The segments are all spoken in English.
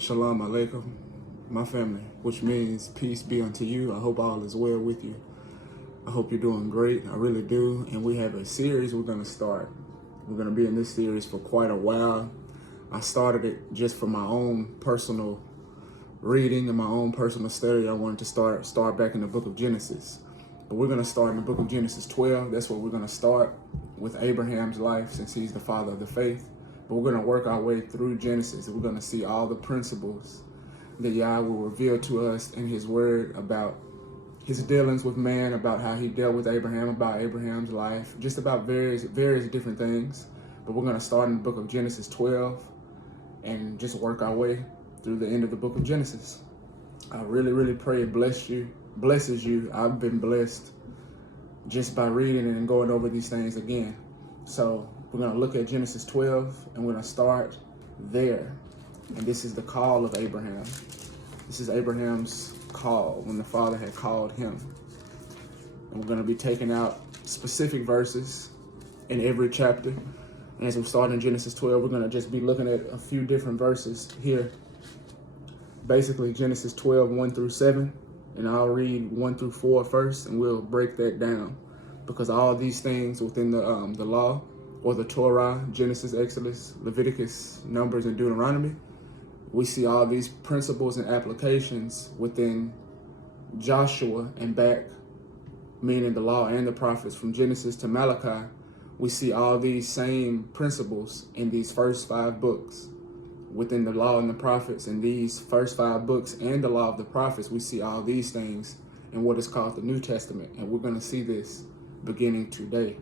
Shalom Aleichem, my family, which means peace be unto you. I hope all is well with you. I hope you're doing great. I really do. And we have a series we're going to start. We're going to be in this series for quite a while. I started it just for my own personal reading and my own personal study. I wanted to start back in the book of Genesis. But we're going to start in the book of Genesis 12. That's where we're going to start with Abraham's life, since he's the father of the faith. But we're going to work our way through Genesis, and we're going to see all the principles that Yah will reveal to us in his word about his dealings with man, about how he dealt with Abraham, about Abraham's life, just about various different things. But we're going to start in the book of Genesis 12 and just work our way through the end of the book of Genesis. I really pray it blesses you. I've been blessed just by reading it and going over these things again. So we're going to look at Genesis 12, and we're going to start there. And this is the call of Abraham. This is Abraham's call when the Father had called him. And we're going to be taking out specific verses in every chapter. And as we start in Genesis 12, we're going to just be looking at a few different verses here. Basically, Genesis 12, 1 through 7. And I'll read 1 through 4 first, and we'll break that down. Because all these things within the law, or the Torah, Genesis, Exodus, Leviticus, Numbers, and Deuteronomy, we see all these principles and applications within Joshua and back, meaning the law and the prophets from Genesis to Malachi. We see all these same principles in these first 5 books. Within the law and the prophets, in these first 5 books and the law of the prophets, we see all these things in what is called the New Testament. And we're going to see this beginning today.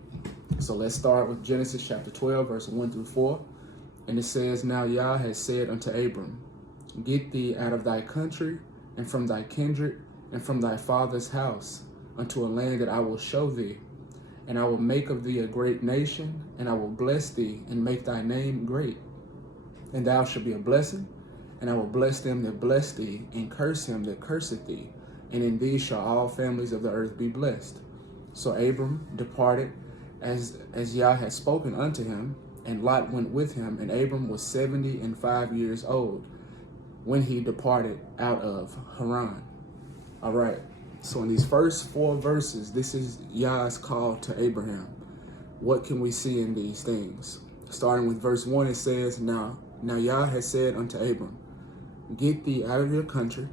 So let's start with Genesis chapter 12, verse 1 through 4. And it says, Now Yah has said unto Abram, Get thee out of thy country, and from thy kindred, and from thy father's house, unto a land that I will show thee. And I will make of thee a great nation, and I will bless thee, and make thy name great. And thou shalt be a blessing, and I will bless them that bless thee, and curse him that curseth thee. And in thee shall all families of the earth be blessed. So Abram departed as Yah had spoken unto him, and Lot went with him, and Abram was 75 years old when he departed out of Haran. All right, so in these first 4 verses, this is Yah's call to Abraham. What can we see in these things? Starting with verse 1, it says, Now Yah has said unto Abram, Get thee out of your country,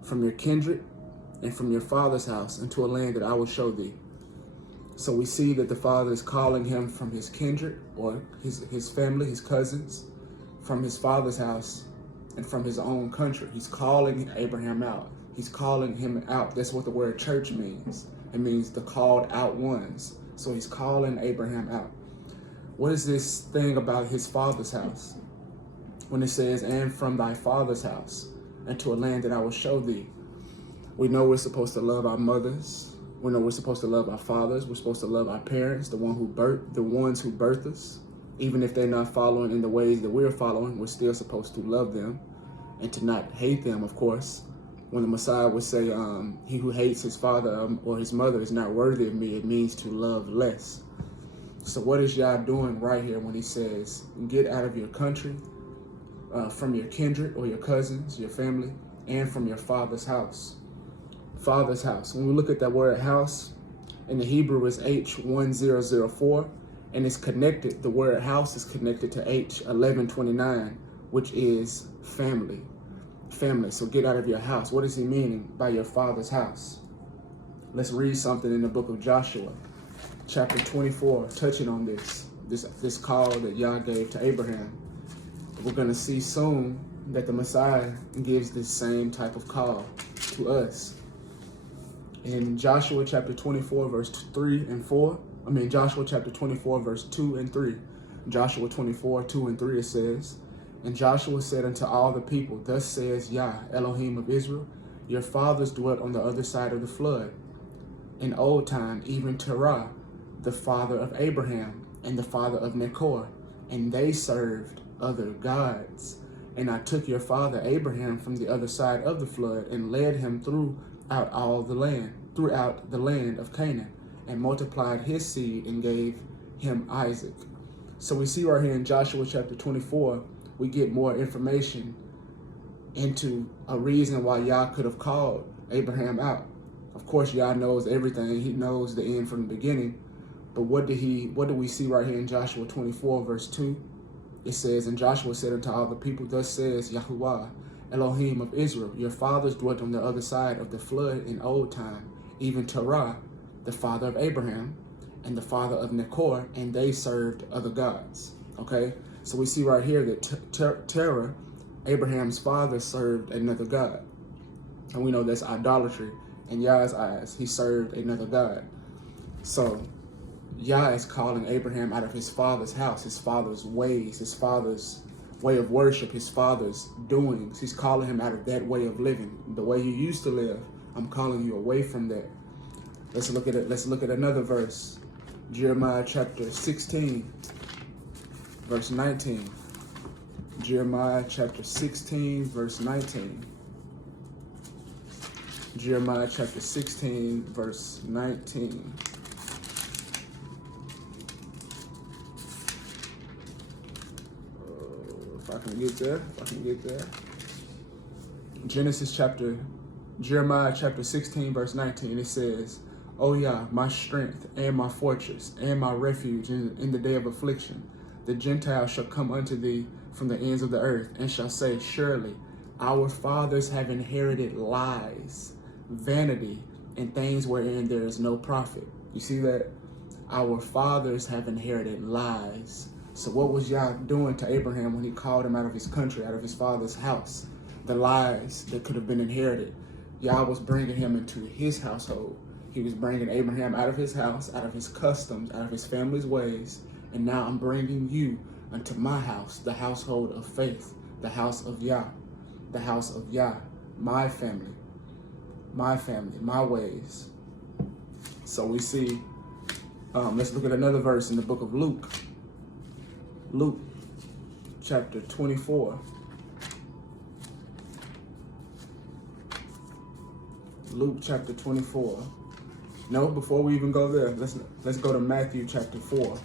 from your kindred, and from your father's house, into a land that I will show thee. So we see that the Father is calling him from his kindred, or his family, his cousins, from his father's house, and from his own country. He's calling Abraham out. He's calling him out. That's what the word church means. It means the called out ones. So he's calling Abraham out. What is this thing about his father's house? When it says, And from thy father's house, and to a land that I will show thee. We know we're supposed to love our mothers. We know we're supposed to love our fathers. We're supposed to love our parents, the ones who birthed us. Even if they're not following in the ways that we're following, we're still supposed to love them and to not hate them, of course. When the Messiah would say, he who hates his father or his mother is not worthy of me, it means to love less. So what is Yah doing right here when he says, Get out of your country, from your kindred or your cousins, your family, and from your father's house? Father's house. When we look at that word house, in the Hebrew is H1004, and it's connected, the word house is connected to H1129, which is family. Family. So get out of your house. What is he meaning by your father's house? Let's read something in the book of Joshua, chapter 24, touching on this call that Yah gave to Abraham. We're going to see soon that the Messiah gives this same type of call to us. In Joshua chapter 24, verse 3 and 4, Joshua chapter 24, verse 2 and 3. Joshua 24, 2 and 3, it says, And Joshua said unto all the people, Thus says Yah, Elohim of Israel, Your fathers dwelt on the other side of the flood. In old time, even Terah, the father of Abraham, and the father of Nachor, and they served other gods. And I took your father Abraham from the other side of the flood, and led him throughout the land of Canaan, and multiplied his seed and gave him Isaac. So we see right here in Joshua chapter 24, we get more information into a reason why Yah could have called Abraham out. Of course, Yah knows everything. He knows the end from the beginning. But what do we see right here in Joshua 24, verse 2? It says, and Joshua said unto all the people, thus says Yahuwah, Elohim of Israel, your fathers dwelt on the other side of the flood in old time, even Terah, the father of Abraham, and the father of Nachor, and they served other gods. Okay, so we see right here that Terah, Abraham's father, served another god. And we know that's idolatry. In Yah's eyes, he served another god. So Yah is calling Abraham out of his father's house, his father's ways, his father's way of worship, his father's doings. He's calling him out of that way of living. The way you used to live, I'm calling you away from that. Let's look at it. Let's look at another verse. Jeremiah chapter 16, verse 19. Jeremiah chapter 16, verse 19. Jeremiah chapter 16, verse 19. If I can get there. Jeremiah chapter 16, verse 19, it says, O Yah, my strength and my fortress and my refuge in the day of affliction, the Gentiles shall come unto thee from the ends of the earth and shall say, surely our fathers have inherited lies, vanity, and things wherein there is no profit. You see that? Our fathers have inherited lies. So what was Yah doing to Abraham when he called him out of his country, out of his father's house? The lies that could have been inherited. Yah was bringing him into his household. He was bringing Abraham out of his house, out of his customs, out of his family's ways. And now I'm bringing you unto my house, the household of faith, the house of Yah, the house of Yah, my family, my ways. So we see, let's look at another verse in the book of Luke. Luke chapter 24. Luke chapter 24. No, before we even go there, let's go to Matthew chapter 4,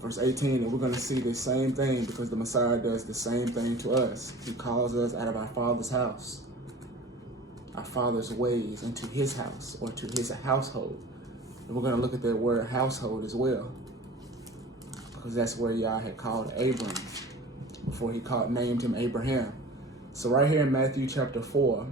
verse 18, and we're going to see the same thing because the Messiah does the same thing to us. He calls us out of our Father's house, our Father's ways, into his house or to his household. And we're going to look at that word household as well, because that's where Yah had called Abram before he named him Abraham. So right here in Matthew chapter 4,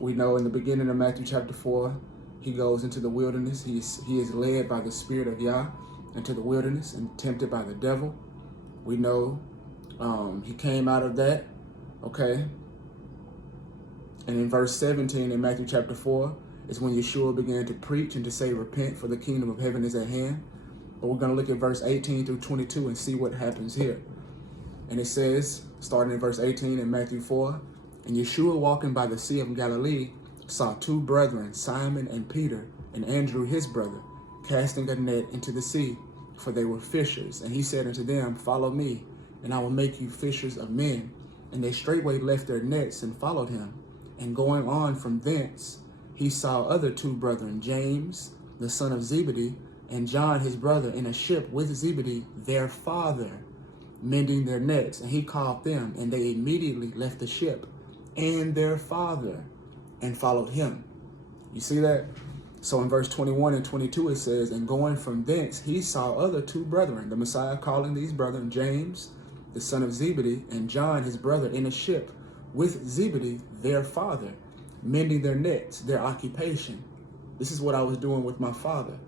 we know in the beginning of Matthew chapter 4, he goes into the wilderness. He is led by the Spirit of Yah into the wilderness and tempted by the devil. We know he came out of that, okay? And in verse 17 in Matthew chapter 4 is when Yeshua began to preach and to say, repent, for the kingdom of heaven is at hand. But we're going to look at verse 18 through 22 and see what happens here. And it says, starting in verse 18 in Matthew 4, and Yeshua walking by the Sea of Galilee saw two brethren, Simon and Peter, and Andrew his brother, casting a net into the sea, for they were fishers. And he said unto them, follow me, and I will make you fishers of men. And they straightway left their nets and followed him. And going on from thence, he saw other two brethren, James, the son of Zebedee, and John his brother, in a ship with Zebedee, their father, mending their nets. And he called them, and they immediately left the ship and their father and followed him. You see that? So in verse 21 and 22 it says, and going from thence he saw other two brethren, the Messiah calling these brethren, James, the son of Zebedee, and John his brother, in a ship with Zebedee, their father, mending their nets, their occupation. This is what I was doing with my father.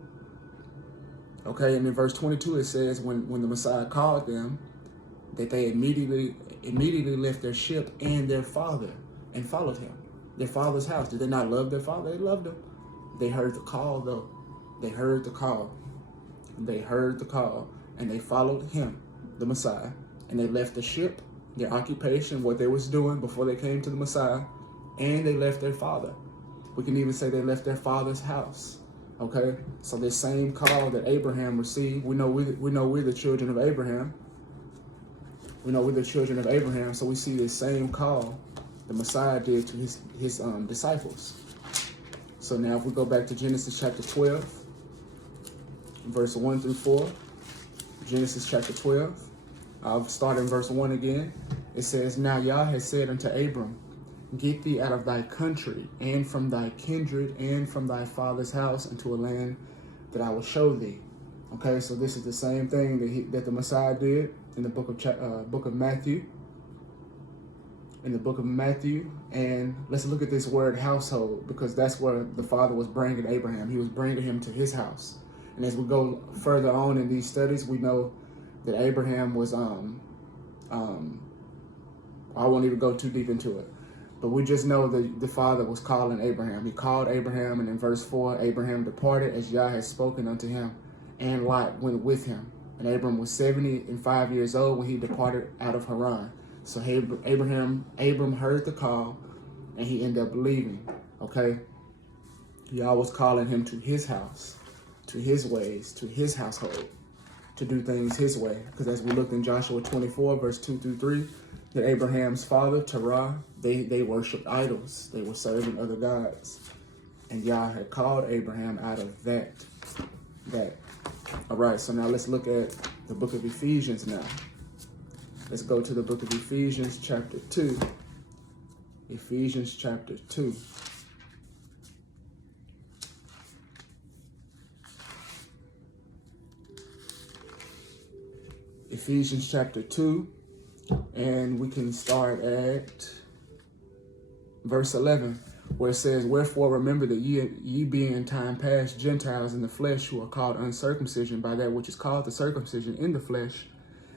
Okay, and in verse 22 it says, when the Messiah called them, that they immediately left their ship and their father and followed him. Their father's house. Did they not love their father? They loved him. They heard the call, though. They heard the call. They heard the call, and they followed him, the Messiah. And they left the ship, their occupation, what they was doing before they came to the Messiah, and they left their father. We can even say they left their father's house. Okay? So this same call that Abraham received, we know we're the children of Abraham. We know we're the children of Abraham, so we see this same call the Messiah did to his disciples. So now if we go back to Genesis chapter 12, verse 1 through 4, Genesis chapter 12. I'll start in verse 1 again. It says, Now Yah has said unto Abram, Get thee out of thy country, and from thy kindred, and from thy father's house, into a land that I will show thee. Okay, so this is the same thing that the Messiah did in the book of Matthew. In the book of Matthew, and let's look at this word household, because that's where the Father was bringing Abraham. He was bringing him to his house. And as we go further on in these studies, we know that Abraham was I won't even go too deep into it, but we just know that the Father was calling Abraham. He called Abraham, and in verse 4, Abraham departed as Yah had spoken unto him, and Lot went with him. And Abram was 75 years old when he departed out of Haran. So Abram heard the call, and he ended up leaving. Okay, Yah was calling him to his house, to his ways, to his household, to do things his way. Because as we looked in Joshua 24, verse 2 through 3, that Abraham's father, Terah, they worshipped idols. They were serving other gods. And Yah had called Abraham out of that. All right, so now let's look at the book of Ephesians now. Let's go to the book of Ephesians chapter 2. Ephesians chapter 2. Ephesians chapter 2, and we can start at verse 11, where it says, Wherefore remember that ye being in time past Gentiles in the flesh, who are called uncircumcision by that which is called the circumcision in the flesh,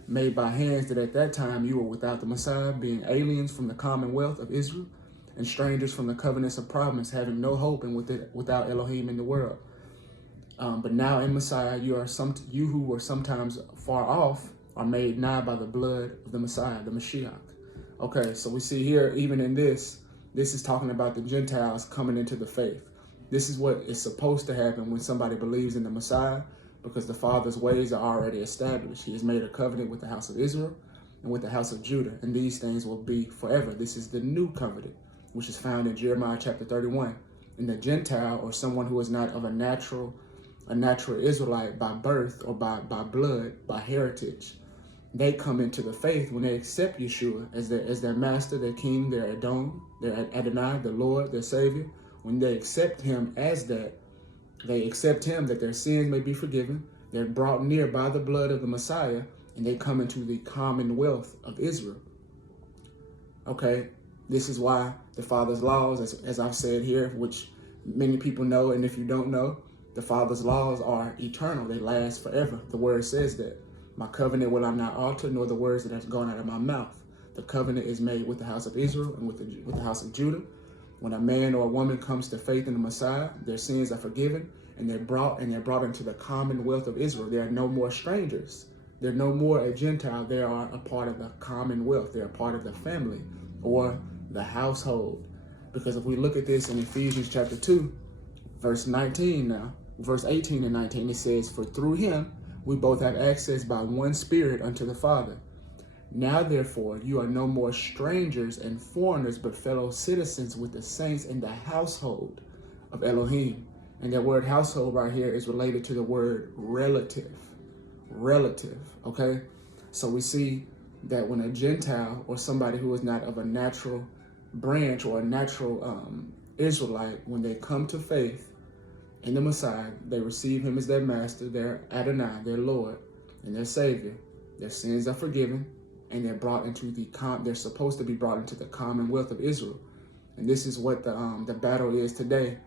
made by hands, that at that time you were without the Messiah, being aliens from the commonwealth of Israel, and strangers from the covenants of promise, having no hope and without Elohim in the world. But now in Messiah, you who were sometimes far off are made nigh by the blood of the Messiah, the Mashiach. Okay, so we see here, even in this is talking about the Gentiles coming into the faith. This is what is supposed to happen when somebody believes in the Messiah, because the Father's ways are already established. He has made a covenant with the house of Israel and with the house of Judah, and these things will be forever. This is the new covenant, which is found in Jeremiah chapter 31. And the Gentile, or someone who is not of a natural Israelite by birth or by blood, by heritage, they come into the faith when they accept Yeshua as their master, their king, their Adon, their Adonai, the Lord, their Savior. When they accept him as that, they accept him that their sins may be forgiven. They're brought near by the blood of the Messiah, and they come into the commonwealth of Israel. Okay, this is why the Father's laws, as I've said here, which many people know, and if you don't know, the Father's laws are eternal. They last forever. The word says that. My covenant will I not alter, nor the words that have gone out of my mouth. The covenant is made with the house of Israel and with the house of Judah. When a man or a woman comes to faith in the Messiah, their sins are forgiven, and they're brought into the commonwealth of Israel. They are no more strangers. They're no more a Gentile. They are a part of the commonwealth. They're a part of the family or the household. Because if we look at this in Ephesians chapter 2, verse 19 now, verse 18 and 19, it says, For through him we both have access by one Spirit unto the Father. Now, therefore, you are no more strangers and foreigners, but fellow citizens with the saints in the household of Elohim. And that word household right here is related to the word relative. Relative, okay? So we see that when a Gentile or somebody who is not of a natural branch or a natural Israelite, when they come to faith in the Messiah, they receive him as their master, their Adonai, their Lord, and their Savior. Their sins are forgiven, and they're brought into they're supposed to be brought into the commonwealth of Israel. And this is what the battle is today.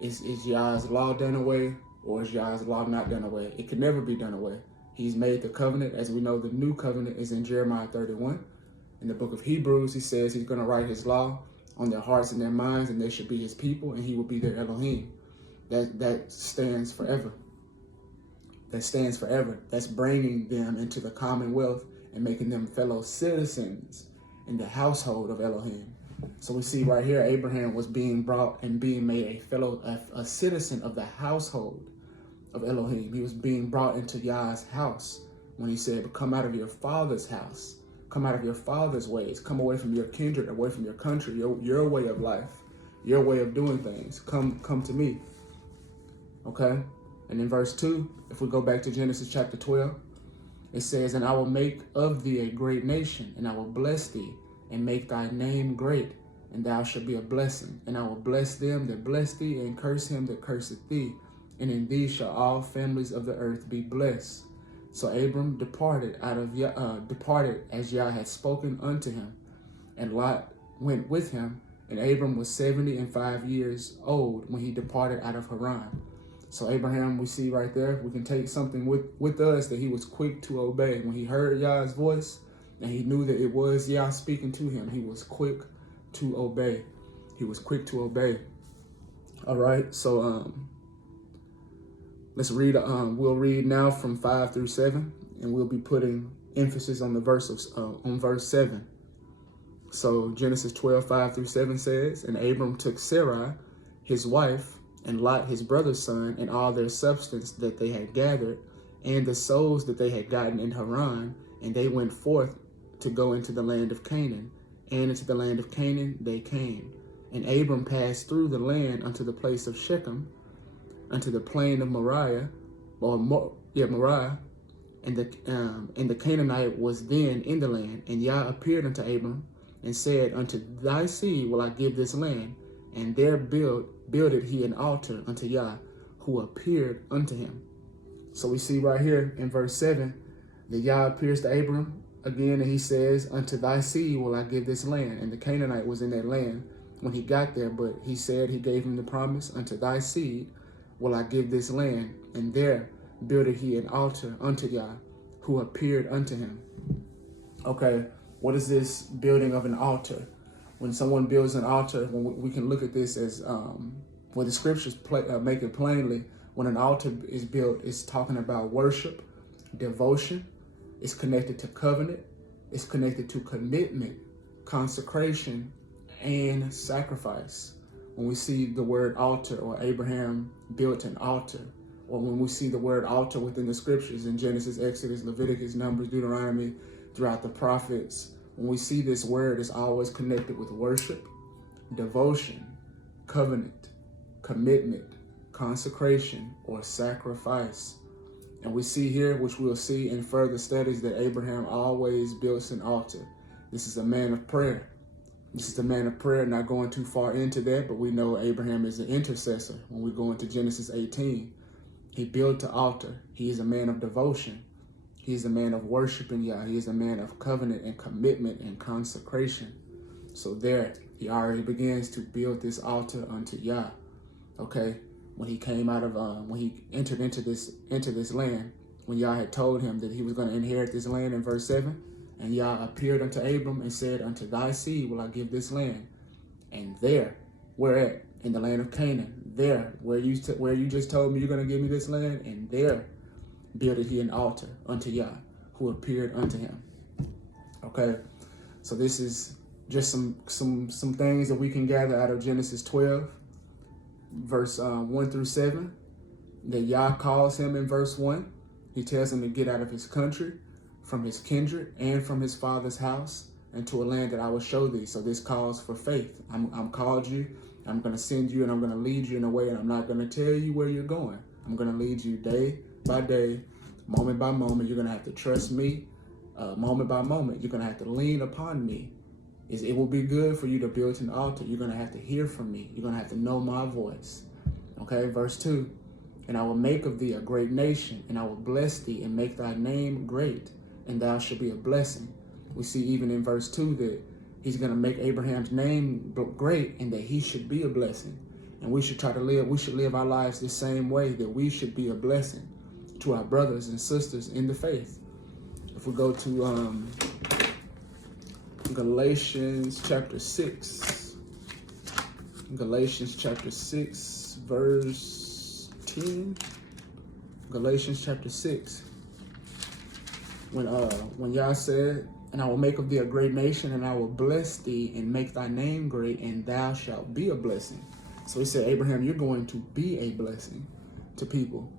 Is Yah's law done away, or is Yah's law not done away? It can never be done away. He's made the covenant. As we know, the new covenant is in Jeremiah 31. In the book of Hebrews, he says he's going to write his law on their hearts and their minds, and they should be his people, and he will be their Elohim. That stands forever. That stands forever. That's bringing them into the commonwealth and making them fellow citizens in the household of Elohim. So we see right here, Abraham was being brought and being made a citizen of the household of Elohim. He was being brought into Yah's house when he said, but come out of your father's house. Come out of your father's ways. Come away from your kindred, away from your country, your way of life, your way of doing things. Come to me. Okay? And in verse 2, if we go back to Genesis chapter 12, It says, and I will make of thee a great nation, and I will bless thee, and make thy name great, and thou shalt be a blessing. And I will bless them that bless thee, and curse him that curseth thee. And in thee shall all families of the earth be blessed. So Abram departed departed as Yah had spoken unto him, and Lot went with him. And Abram was 75 years old when he departed out of Haran. So Abraham, we see right there, we can take something with us that he was quick to obey. When he heard Yah's voice and he knew that it was Yah speaking to him, he was quick to obey. He was quick to obey. All right, so let's read. We'll read now from 5 through 7, and we'll be putting emphasis on the on verse 7. So Genesis 12, 5 through 7 says, and Abram took Sarai, his wife, and Lot his brother's son, and all their substance that they had gathered, and the souls that they had gotten in Haran, and they went forth to go into the land of Canaan. And into the land of Canaan they came. And Abram passed through the land unto the place of Shechem, unto the plain of Moriah, Moriah, and the Canaanite was then in the land. And Yah appeared unto Abram, and said, unto thy seed will I give this land. And there builded he an altar unto Yah, who appeared unto him. So we see right here in verse 7 that Yah appears to Abram again, and he says, unto thy seed will I give this land. And the Canaanite was in that land when he got there, but he said, he gave him the promise, unto thy seed will I give this land. And there builded he an altar unto Yah, who appeared unto him. Okay, what is this building of an altar? When someone builds an altar, when we can look at this as, where the scriptures make it plainly, when an altar is built, it's talking about worship, devotion, it's connected to covenant, it's connected to commitment, consecration, and sacrifice. When we see the word altar, or Abraham built an altar, or when we see the word altar within the scriptures in Genesis, Exodus, Leviticus, Numbers, Deuteronomy, throughout the prophets, when we see this word, it's always connected with worship, devotion, covenant, commitment, consecration, or sacrifice. And we see here, which we'll see in further studies, that Abraham always builds an altar. This is a man of prayer. This is a man of prayer, not going too far into that, but we know Abraham is an intercessor. When we go into Genesis 18, he built the altar. He is a man of devotion. He is a man of worshiping Yah. He is a man of covenant and commitment and consecration. So there, he already begins to build this altar unto Yah. Okay, when he came out of, when he entered into this land, when Yah had told him that he was going to inherit this land in verse 7, and Yah appeared unto Abram and said, unto thy seed will I give this land. And there, where at? In the land of Canaan. There, where you just told me you're going to give me this land, and there builded he an altar unto Yah, who appeared unto him. Okay, so this is just some things that we can gather out of Genesis 12, verse 1 through 7, that Yah calls him in verse 1. He tells him to get out of his country, from his kindred, and from his father's house, and to a land that I will show thee. So this calls for faith. I'm called you, I'm going to send you, and I'm going to lead you in a way, and I'm not going to tell you where you're going. I'm going to lead you day by day, moment by moment. You're going to have to trust me. Moment by moment, you're going to have to lean upon me. It will be good for you to build an altar. You're going to have to hear from me. You're going to have to know my voice. Okay, verse 2. And I will make of thee a great nation, and I will bless thee and make thy name great, and thou shalt be a blessing. We see even in verse 2 that he's going to make Abraham's name great and that he should be a blessing. And we should live our lives the same way, that we should be a blessing to our brothers and sisters in the faith. If we go to Galatians chapter 6, Galatians chapter 6, verse 10, Galatians chapter 6, when Yah said, and I will make of thee a great nation, and I will bless thee and make thy name great, and thou shalt be a blessing. So he said, Abraham, you're going to be a blessing to people.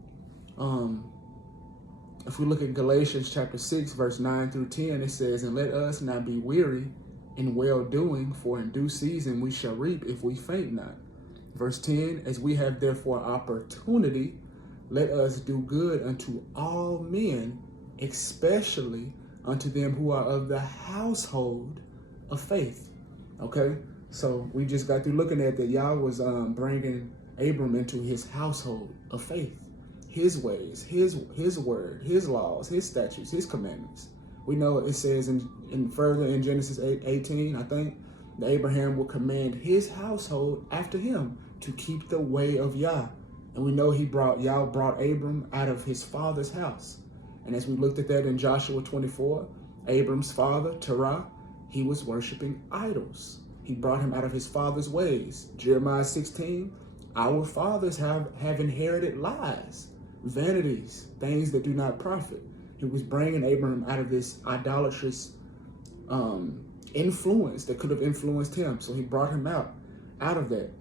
If we look at Galatians chapter 6, verse 9 through 10, it says, and let us not be weary in well-doing, for in due season we shall reap if we faint not. Verse 10, as we have therefore opportunity, let us do good unto all men, especially unto them who are of the household of faith. Okay, so we just got through looking at that Yah was bringing Abram into his household of faith, his ways, his word, his laws, his statutes, his commandments. We know it says in further in Genesis 18, I think, that Abraham will command his household after him to keep the way of Yah. And we know Yah brought Abram out of his father's house. And as we looked at that in Joshua 24, Abram's father, Terah, he was worshiping idols. He brought him out of his father's ways. Jeremiah 16, our fathers have inherited lies, vanities, things that do not profit. He was bringing Abram out of this idolatrous influence that could have influenced him. So he brought him out of that.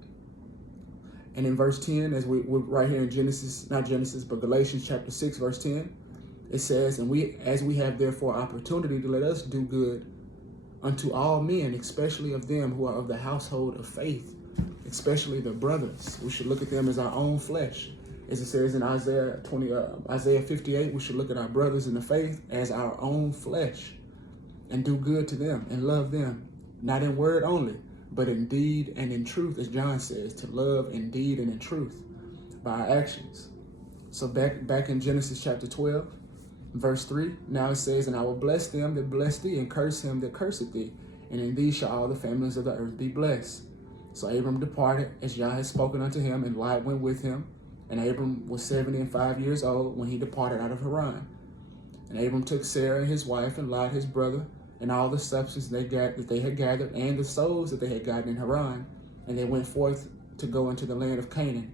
And in verse 10, as we're right here in Galatians chapter 6, verse 10, it says, as we have therefore opportunity to let us do good unto all men, especially of them who are of the household of faith, especially the brothers. We should look at them as our own flesh. As it says in Isaiah 58, we should look at our brothers in the faith as our own flesh and do good to them and love them, not in word only, but in deed and in truth, as John says, to love in deed and in truth by our actions. So back in Genesis chapter 12, verse 3, now it says, and I will bless them that bless thee, and curse him that curseth thee, and in thee shall all the families of the earth be blessed. So Abram departed, as Yah had spoken unto him, and Lot went with him. And Abram was 75 years old when he departed out of Haran. And Abram took Sarah his wife, and Lot his brother, and all the substance that they had gathered, and the souls that they had gotten in Haran, and they went forth to go into the land of Canaan.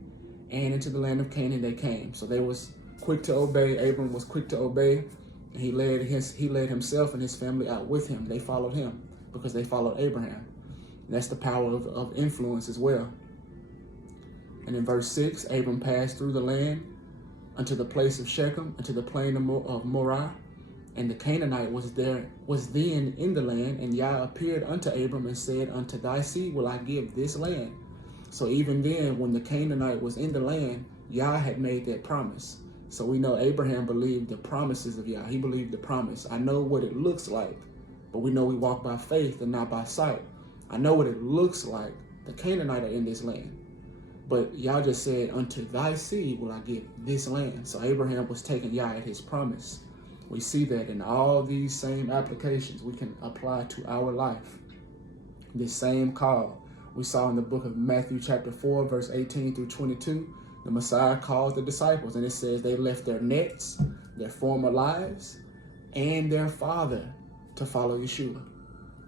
And into the land of Canaan they came. So they was quick to obey. Abram was quick to obey, and he led himself and his family out with him. They followed him because they followed Abraham. And that's the power of influence as well. And in verse 6, Abram passed through the land unto the place of Shechem, unto the plain of Morah, and the Canaanite was then in the land, and Yah appeared unto Abram and said, unto thy seed will I give this land. So even then, when the Canaanite was in the land, Yah had made that promise. So we know Abraham believed the promises of Yah. He believed the promise. I know what it looks like, but we know we walk by faith and not by sight. I know what it looks like. The Canaanite are in this land. But Yah just said, unto thy seed will I give this land. So Abraham was taking Yah at his promise. We see that in all these same applications we can apply to our life. This same call we saw in the book of Matthew chapter 4, verse 18 through 22. The Messiah calls the disciples, and it says they left their nets, their former lives, and their father to follow Yeshua,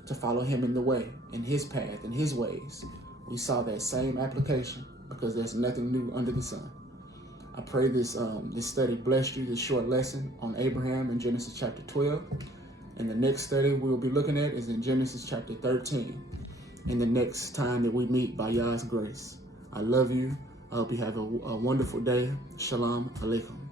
to follow him in the way, in his path, in his ways. We saw that same application because there's nothing new under the sun. I pray this study blessed you, this short lesson on Abraham in Genesis chapter 12. And the next study we'll be looking at is in Genesis chapter 13. In the next time that we meet by YAH'S grace. I love you. I hope you have a wonderful day. Shalom Aleichem.